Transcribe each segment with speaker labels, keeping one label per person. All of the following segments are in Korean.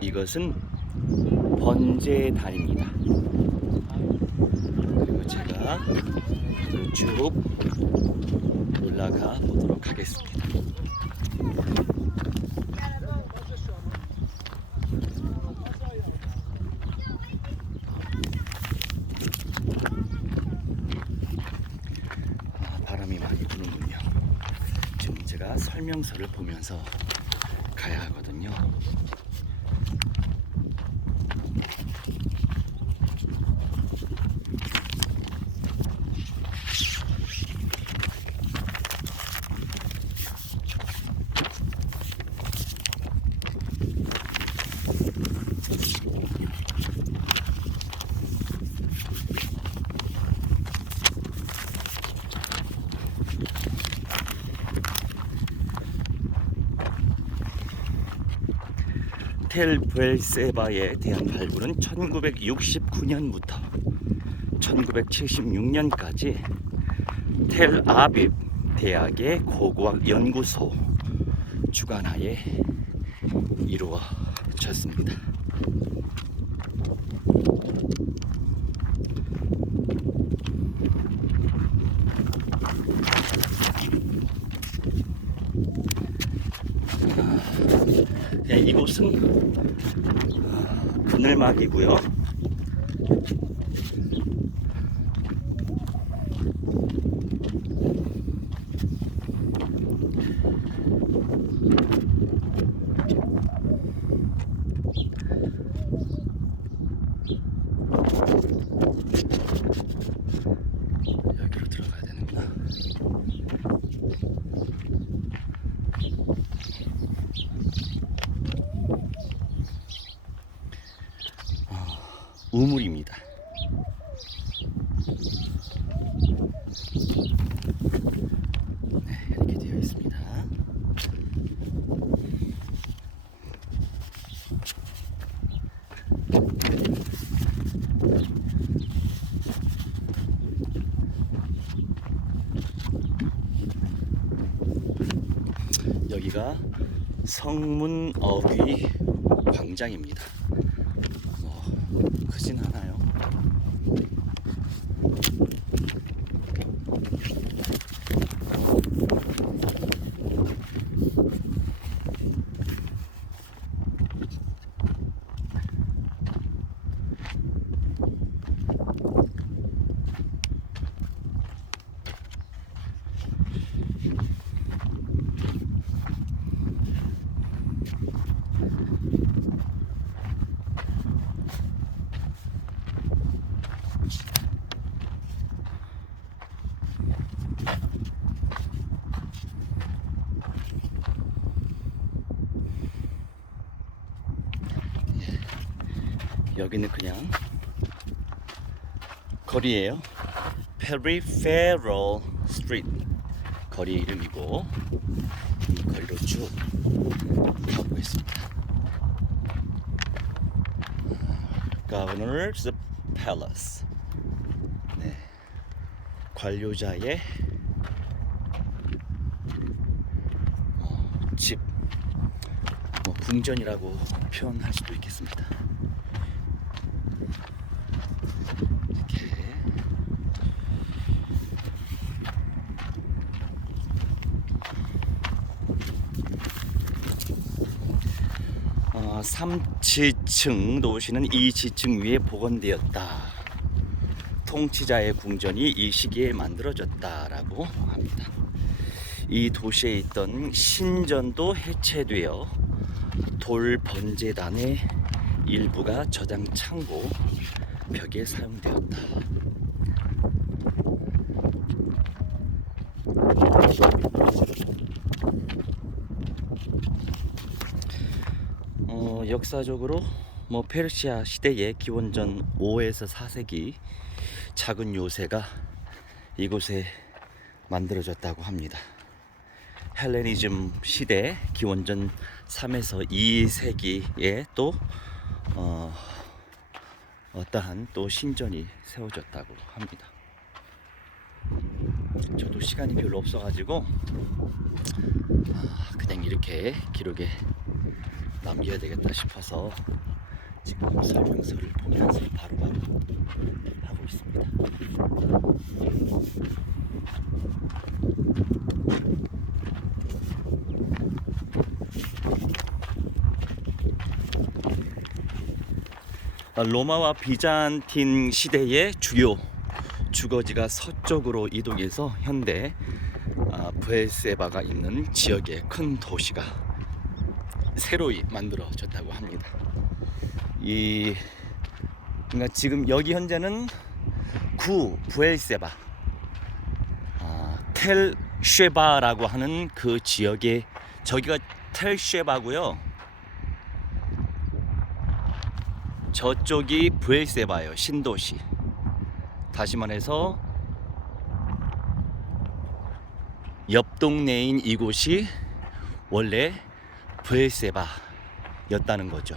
Speaker 1: 이것은 번제단입니다. 그리고 제가 쭉 올라가 보도록 하겠습니다. 아, 바람이 많이 부는군요. 지금 제가 설명서를 보면서 가야 하거든요. 텔 브엘세바에 대한 발굴은 1969년부터 1976년까지 텔아빕 대학의 고고학 연구소 주관하에 이루어졌습니다. 네, 이곳은 어, 그늘막이고요. 여기로 들어가야 되는구나. 우물입니다. 네, 이렇게 되어 있습니다. 여기가 성문어휘 광장입니다. 뭐크 여기는 그냥 거리예요. Peripheral Street 거리 이름이고 이 거리로 쭉 가보겠습니다. Governor's Palace. 네. 관료자의 어, 집, 뭐 궁전이라고 표현할 수도 있겠습니다. 3지층 도시는 이 지층 위에 복원되었다. 통치자의 궁전이 이 시기에 만들어졌다라고 합니다. 이 도시에 있던 신전도 해체되어 돌 번제단의 일부가 저장 창고 벽에 사용되었다. 어, 역사적으로 뭐 페르시아 시대의 기원전 5에서 4세기 작은 요새가 이곳에 만들어졌다고 합니다. 헬레니즘 시대 기원전 3에서 2세기에 또 어, 어떠한 또 신전이 세워졌다고 합니다. 저도 시간이 별로 없어가지고 아, 그냥 이렇게 기록에 남겨야 되겠다 싶어서 지금 설명서를 보면서 바로바로 하고 있습니다. 아, 로마와 비잔틴 시대의 주요 주거지가 서쪽으로 이동해서 현대 아, 부에세바가 있는 지역의 큰 도시가 새로이 만들어졌다고 합니다. 이 그러니까 지금 여기 현재는 구 부엘세바 아, 텔 쉐바라고 하는 그 지역의 저기가 텔 쉐바고요. 저쪽이 부엘세바예요. 신도시. 다시 말해서 옆 동네인 이곳이 원래 부엘세바였다는 거죠.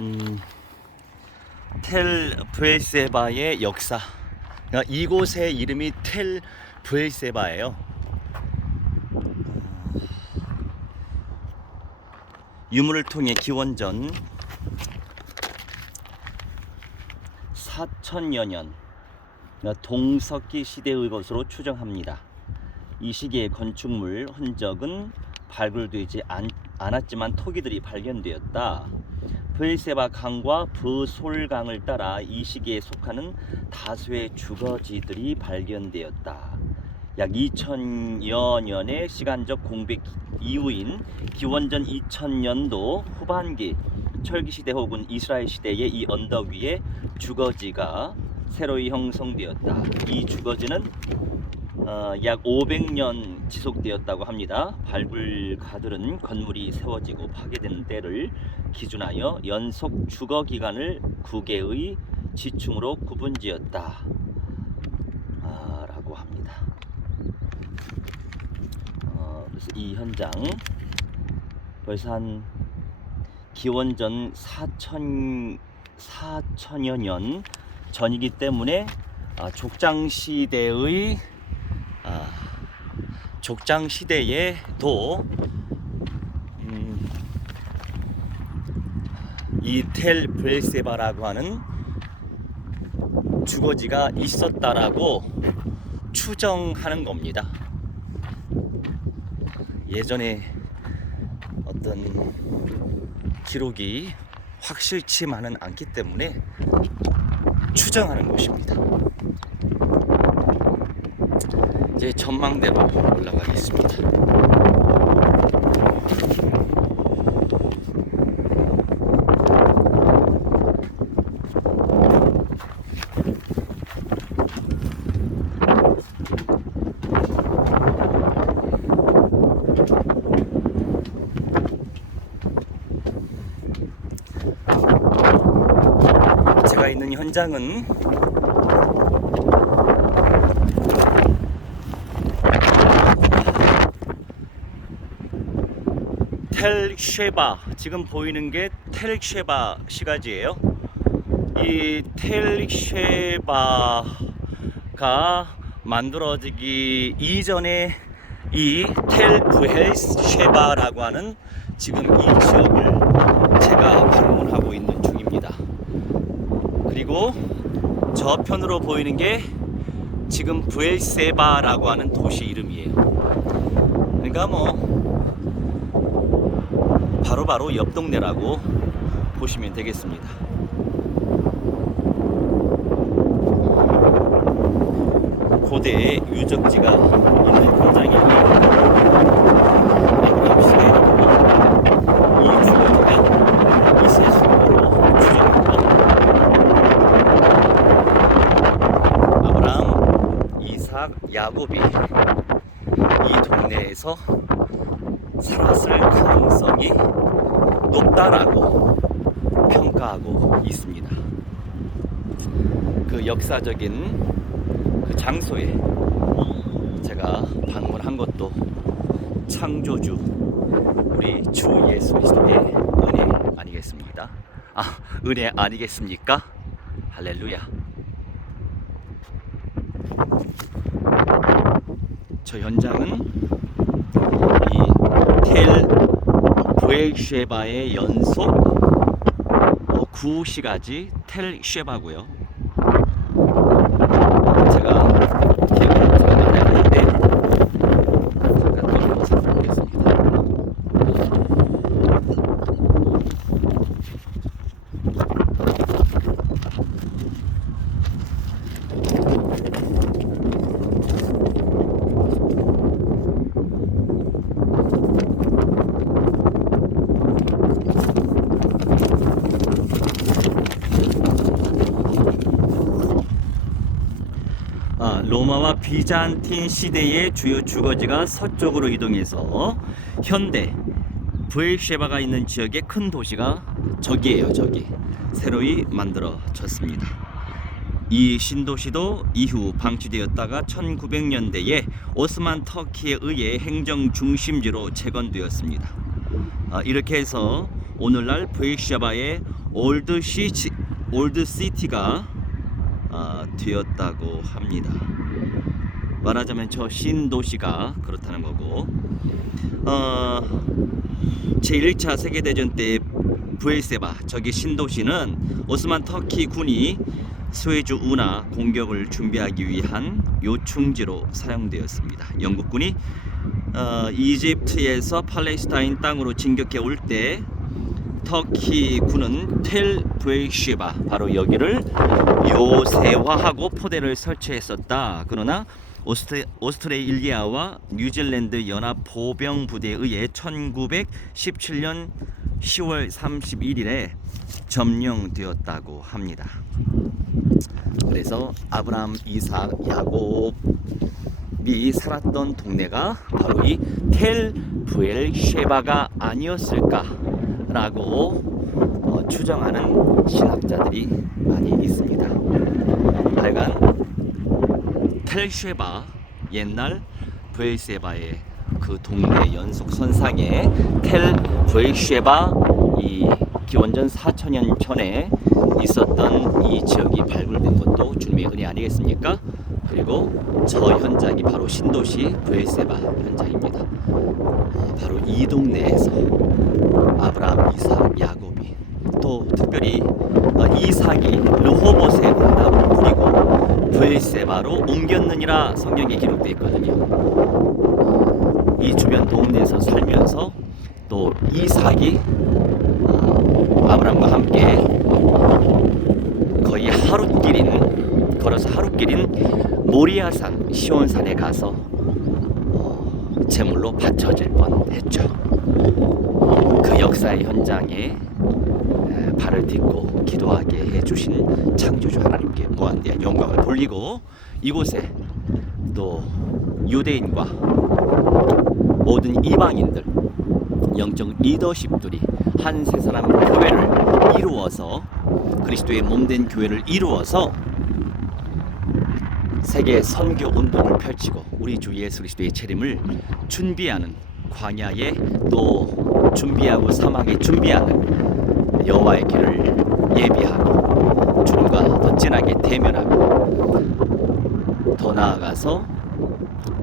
Speaker 1: 음, 텔 브엘세바의 역사. 그러니까 이곳의 이름이 텔 브엘세바예요. 어, 유물을 통해 기원전 4천여 년 그러니까 동석기 시대의 것으로 추정합니다. 이 시기의 건축물 흔적은 발굴되지 않, 않았지만 토기들이 발견되었다. 브엘세바 강과 브솔강을 따라 이 시기에 속하는 다수의 주거지들이 발견되었다. 약 2000여 년의 시간적 공백 이후인 기원전 2000년도 후반기 철기 시대 혹은 이스라엘 시대의 이 언덕 위에 주거지가 새로이 형성되었다. 이 주거지는 어, 약 500년 지속되었다고 합니다. 발굴가들은 건물이 세워지고 파괴된 때를 기준하여 연속 주거 기간을 국외의 지층으로 구분지었다. 아, 라고 합니다. 어, 그래서 이 현장 벌써 한 기원전 4천 4천여 년 전이기 때문에 아, 족장 시대의 아, 족장 시대에도 음, 이텔 브레세바라고 하는 주거지가 있었다라고 추정하는 겁니다. 예전에 어떤 기록이 확실치만은 않기 때문에 추정하는 것입니다. 이제 전망대로 올라가겠습니다. 제가 있는 현장은 텔쉐바 지금 보이는 게 텔쉐바 시가지예요. 이 텔쉐바가 만들어지기 이전에 이 텔브헬쉐바라고 하는 지금 이 지역을 제가 방문하고 있는 중입니다. 그리고 저편으로 보이는 게 지금 부엘세바라고 하는 도시 이름이에요. 그러니까 뭐 바로 바로 옆 동네라고 보시면 되겠습니다. 고대의 유적지가 있는 야곱이 이 동네에서 살았을 가능성이 높다라고 평가하고 있습니다. 그 역사적인 그 장소에 제가 방문한 것도 창조주 우리 주 예수 그리스도의 은혜 아니겠습니까? 아, 은혜 아니겠습니까? 할렐루야. 저 현장은 이텔 브에쉐바의 연속 어, 구시가지 텔 쉐바고요. 제가 기억을 제가 많이 하는데 잠깐 돌아서 보겠습니다. 아, 로마와 비잔틴 시대의 주요 주거지가 서쪽으로 이동해서 현대 브에쉐바가 있는 지역의 큰 도시가 저기예요, 저기. 새로이 만들어졌습니다. 이 신도시도 이후 방치되었다가 1900년대에 오스만 터키에 의해 행정 중심지로 재건되었습니다. 아, 이렇게 해서 오늘날 브에쉐바의 올드 시티 올드 시티가 아, 되었다고 합니다. 말하자면 저 신도시가 그렇다는 거고 어, 제1차 세계대전 때 브에세바 저기 신도시는 오스만 터키 군이 스웨즈 운하 공격을 준비하기 위한 요충지로 사용되었습니다. 영국군이 어, 이집트에서 팔레스타인 땅으로 진격해 올 때 터키 군은 텔 브에시바 바로 여기를 요새화하고 포대를 설치했었다. 그러나 오스트, 오스트레일리아와 뉴질랜드 연합 보병 부대에 의해 1917년 10월 31일에 점령되었다고 합니다. 그래서 아브람, 이삭, 야곱이 살았던 동네가 바로 이 텔 브엘 쉐바가 아니었을까 라고 어, 추정하는 신학자들이 많이 있습니다. 하여간 텔쉐바 옛날 브엘세바의 그 동네 연속 선상에 텔 브엘쉐바 이 기원전 4천년 전에 있었던 이 지역이 발굴된 것도 주님의 은혜 아니겠습니까? 그리고 저 현장이 바로 신도시 브엘세바 현장입니다. 어, 바로 이 동네에서 아브라함, 이삭, 야곱이 또 특별히 어, 이삭이 르호봇의 응답을 부리고 브엘세바로 옮겼느니라 성경에 기록되어 있거든요. 어, 이 주변 동네에서 살면서 또 이삭이 어, 아브라함과 함께 거의 하룻길인 걸어서 하룻길인 모리아산 시온산에 가서 어, 제물로 바쳐질 뻔했죠. 그 역사의 현장에 에, 발을 딛고 기도하게 해주신 창조주 하나님께 무한대한 영광을 돌리고 이곳에 또 유대인과 모든 이방인들 영적 리더십들이 한 세 사람 교회를 이루어서 그리스도의 몸된 교회를 이루어서 세계 선교 운동을 펼치고 우리 주 예수 그리스도의 재림을 준비하는 광야에 또 준비하고 사막에 준비하는 여호와의 길을 예비하고 주님과 더 진하게 대면하고 더 나아가서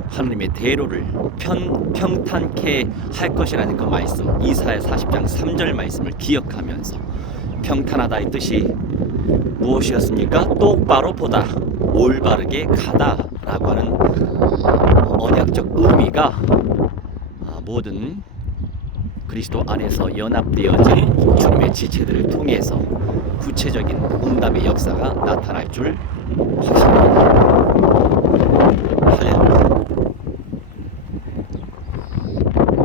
Speaker 1: 하나님의 대로를 편, 평탄케 할 것이라는 그 말씀 이사야 40장 3절 말씀을 기억하면서 평탄하다 이 뜻이 무엇이었습니까? 똑바로 보다 올바르게 가다라고 하는 언약적 의미가 아, 모든 그리스도 안에서 연합되어진 주님의 지체들을 통해서 구체적인 응답의 역사가 나타날 줄 확신합니다. 할렐루야.